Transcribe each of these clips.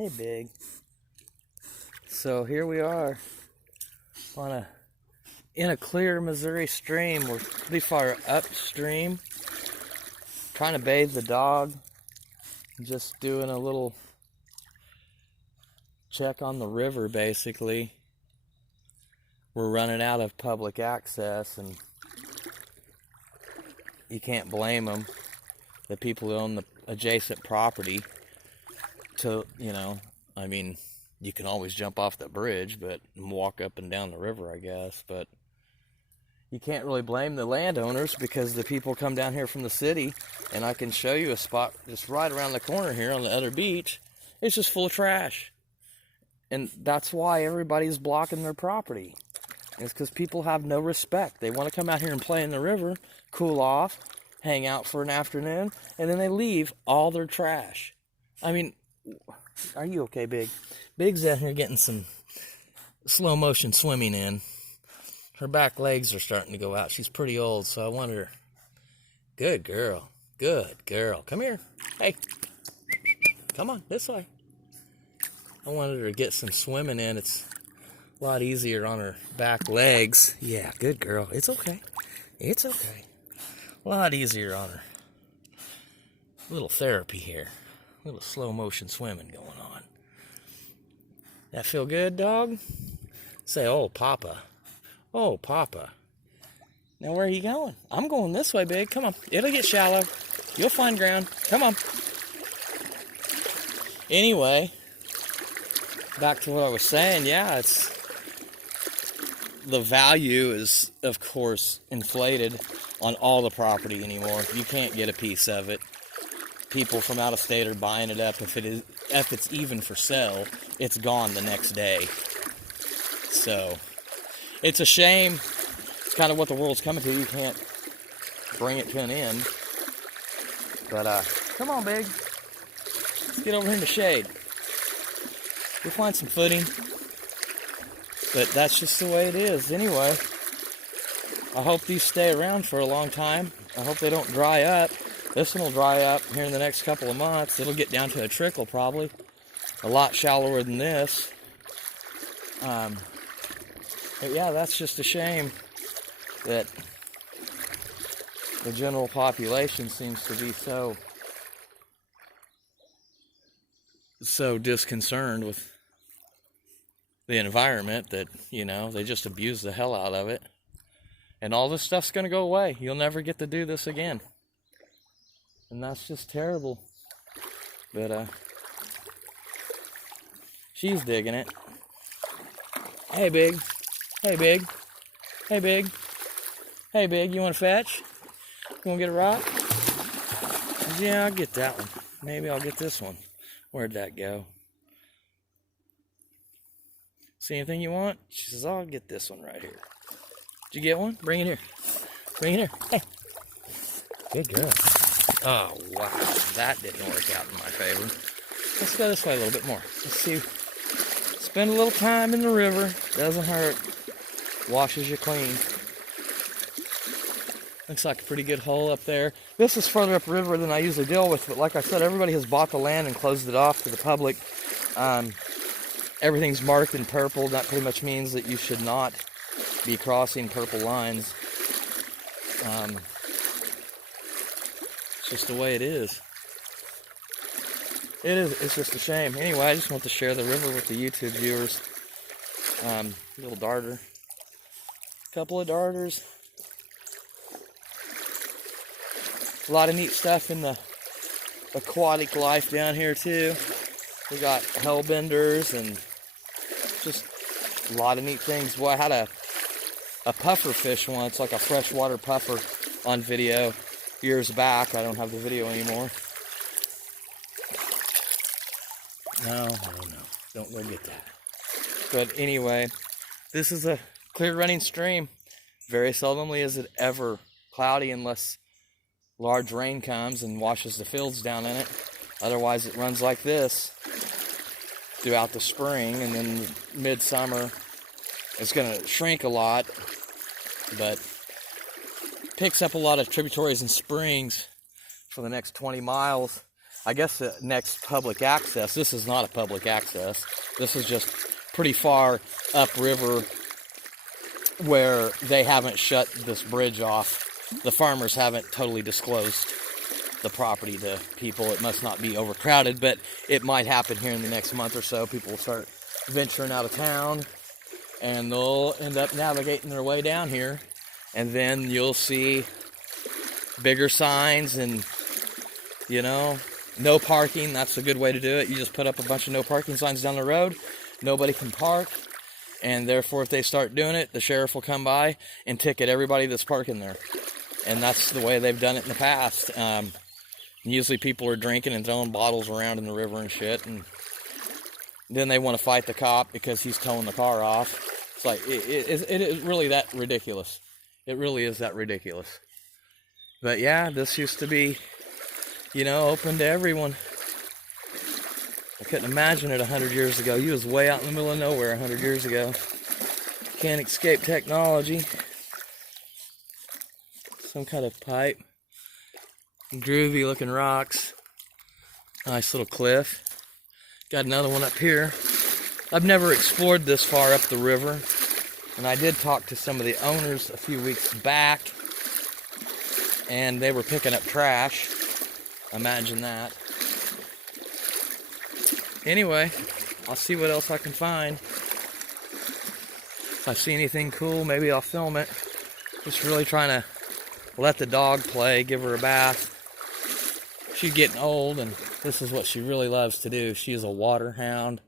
Hey, Big. So here we are in a clear Missouri stream. We're pretty far upstream, trying to bathe the dog. Just doing a little check on the river, basically. We're running out of public access, and you can't blame them. The people who own the adjacent property to, I mean, you can always jump off the bridge and walk up and down the river, I guess, but you can't really blame the landowners because the people come down here from the city, and I can show you a spot just right around the corner here on the other beach. It's just full of trash. And that's why everybody's blocking their property. It's because people have no respect. They want to come out here and play in the river, cool off, hang out for an afternoon, and then they leave all their trash. I mean, are you okay, Big? Big's out here getting some slow motion swimming in. Her back legs are starting to go out. She's pretty old, so I want her. Good girl. Good girl. Come here. Hey. Come on, this way. I wanted her to get some swimming in. It's a lot easier on her back legs. Yeah, good girl. It's okay. It's okay. A lot easier on her. A little therapy here. A little slow motion swimming going on. That feel good, dog? Say, oh, Papa. Oh, Papa. Now, where are you going? I'm going this way, Big. Come on. It'll get shallow. You'll find ground. Come on. Anyway, back to what I was saying. Yeah, the value is, of course, inflated on all the property anymore. You can't get a piece of it. People from out of state are buying it up. If it's even for sale, it's gone the next day. So it's a shame. It's kind of what the world's coming to. You can't bring it to an end. But come on, Big. Let's get over here in the shade. We'll find some footing. But that's just the way it is. Anyway, I hope these stay around for a long time. I hope they don't dry up. This one will dry up here in the next couple of months. It'll get down to a trickle probably. A lot shallower than this. But yeah, that's just a shame that the general population seems to be so disconcerted with the environment that, they just abuse the hell out of it. And all this stuff's going to go away. You'll never get to do this again. And that's just terrible. But, she's digging it. Hey, Big. Hey, Big. Hey, Big. Hey, Big, you want to fetch? You want to get a rock? Yeah, I'll get that one. Maybe I'll get this one. Where'd that go? See anything you want? She says, I'll get this one right here. Did you get one? Bring it here. Bring it here. Hey. Good girl. Oh, wow. That didn't work out in my favor. Let's go this way a little bit more. Let's see. Spend a little time in the river. Doesn't hurt. Washes you clean. Looks like a pretty good hole up there. This is further upriver than I usually deal with, but like I said, everybody has bought the land and closed it off to the public. Everything's marked in purple. That pretty much means that you should not be crossing purple lines. It's just the way it is. It's just a shame. Anyway, I just want to share the river with the YouTube viewers. Little darter. Couple of darters. A lot of neat stuff in the aquatic life down here too. We got hellbenders and just a lot of neat things. Well, I had a puffer fish once, like a freshwater puffer, on video years back. I don't have the video anymore. No. Don't go get that. But anyway, this is a clear running stream. Very seldomly is it ever cloudy unless large rain comes and washes the fields down in it. Otherwise, it runs like this throughout the spring, and then midsummer it's going to shrink a lot, but picks up a lot of tributaries and springs for the next 20 miles. I guess the next public access, this is not a public access. This is just pretty far upriver where they haven't shut this bridge off. The farmers haven't totally disclosed the property to people. It must not be overcrowded, but it might happen here in the next month or so. People will start venturing out of town, and they'll end up navigating their way down here. And then you'll see bigger signs and, you know, no parking. That's a good way to do it. You just put up a bunch of no parking signs down the road. Nobody can park. And therefore, if they start doing it, the sheriff will come by and ticket everybody that's parking there. And that's the way they've done it in the past. Usually people are drinking and throwing bottles around in the river and shit. And then they want to fight the cop because he's towing the car off. It's like, it is really that ridiculous. It really is that ridiculous. But yeah, this used to be, you know, open to everyone. I couldn't imagine it 100 years ago. You was way out in the middle of nowhere 100 years ago. Can't escape technology. Some kind of pipe. Groovy looking rocks. Nice little cliff. Got another one up here. I've never explored this far up the river. And I did talk to some of the owners a few weeks back. And they were picking up trash. Imagine that. Anyway, I'll see what else I can find. If I see anything cool, maybe I'll film it. Just really trying to let the dog play, give her a bath. She's getting old, and this is what she really loves to do. She is a water hound.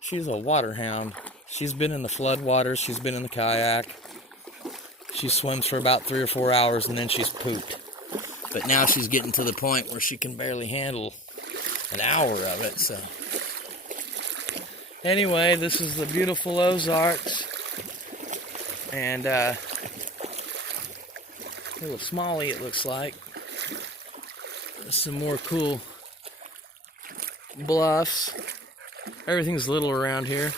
She's a water hound. She's been in the flood waters. She's been in the kayak. She swims for about 3 or 4 hours, and then she's pooped. But now she's getting to the point where she can barely handle an hour of it, so. Anyway, this is the beautiful Ozarks. And, little Smalley, it looks like. There's some more cool bluffs. Everything's little around here.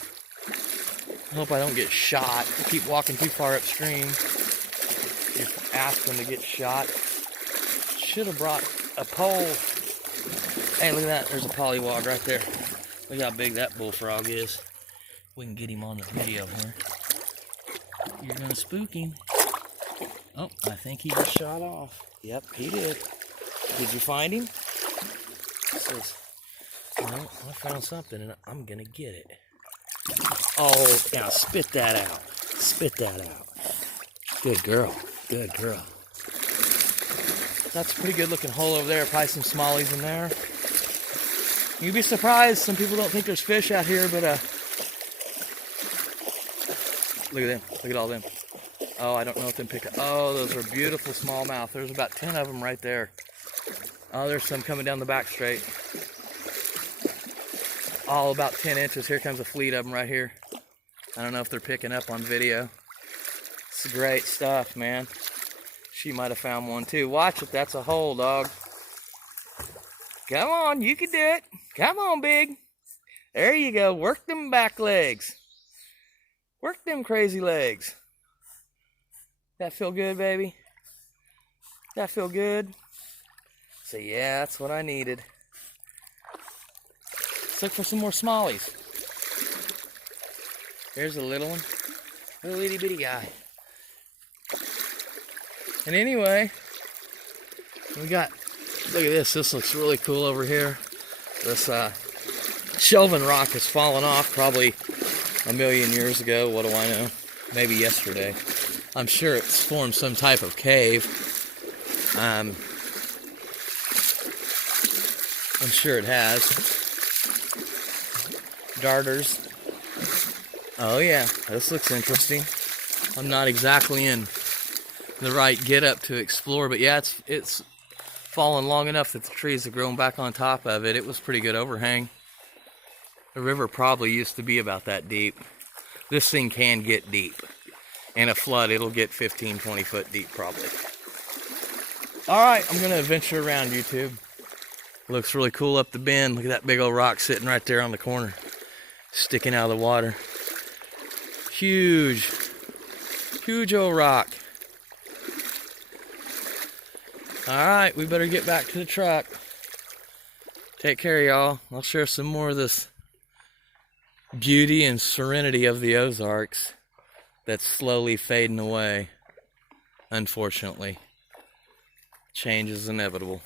I hope I don't get shot. I keep walking too far upstream. Just asking to get shot. Should have brought a pole. Hey, look at that. There's a pollywog right there. Look how big that bullfrog is. We can get him on the video here. You're gonna spook him. Oh, I think he just shot off. Yep, he did. Did you find him? It says, well, I found something and I'm gonna get it. Oh, now spit that out. Spit that out. Good girl. Good girl. That's a pretty good looking hole over there. Probably some smallies in there. You'd be surprised. Some people don't think there's fish out here, but look at them. Look at all them. Oh, I don't know if them pick up. Oh, those are beautiful smallmouth. There's about 10 of them right there. Oh, there's some coming down the back straight. All about 10 inches. Here comes a fleet of them right here. I don't know if they're picking up on video. It's great stuff, man. She might have found one too. Watch it. That's a hole, dog. Come on, you can do it. Come on, big. There you go. Work them back legs. Work them crazy legs. That feel good, baby? That feel good? Say, yeah, that's what I needed. Let's look for some more smallies. There's a little one. Little itty bitty guy. And anyway, we got, look at this. This looks really cool over here. This shelving rock has fallen off probably a million years ago. What do I know? Maybe yesterday. I'm sure it's formed some type of cave. I'm sure it has. Darters. Oh yeah, this looks interesting. I'm not exactly in the right get up to explore, but yeah, it's fallen long enough that the trees have grown back on top of it. It was pretty good overhang. The river probably used to be about that deep. This thing can get deep. In a flood, it'll get 15, 20 foot deep probably. Alright, I'm going to adventure around YouTube. Looks really cool up the bend. Look at that big old rock sitting right there on the corner. Sticking out of the water. Huge. Huge old rock. Alright, we better get back to the truck. Take care, y'all. I'll share some more of this beauty and serenity of the Ozarks that's slowly fading away, unfortunately. Change is inevitable.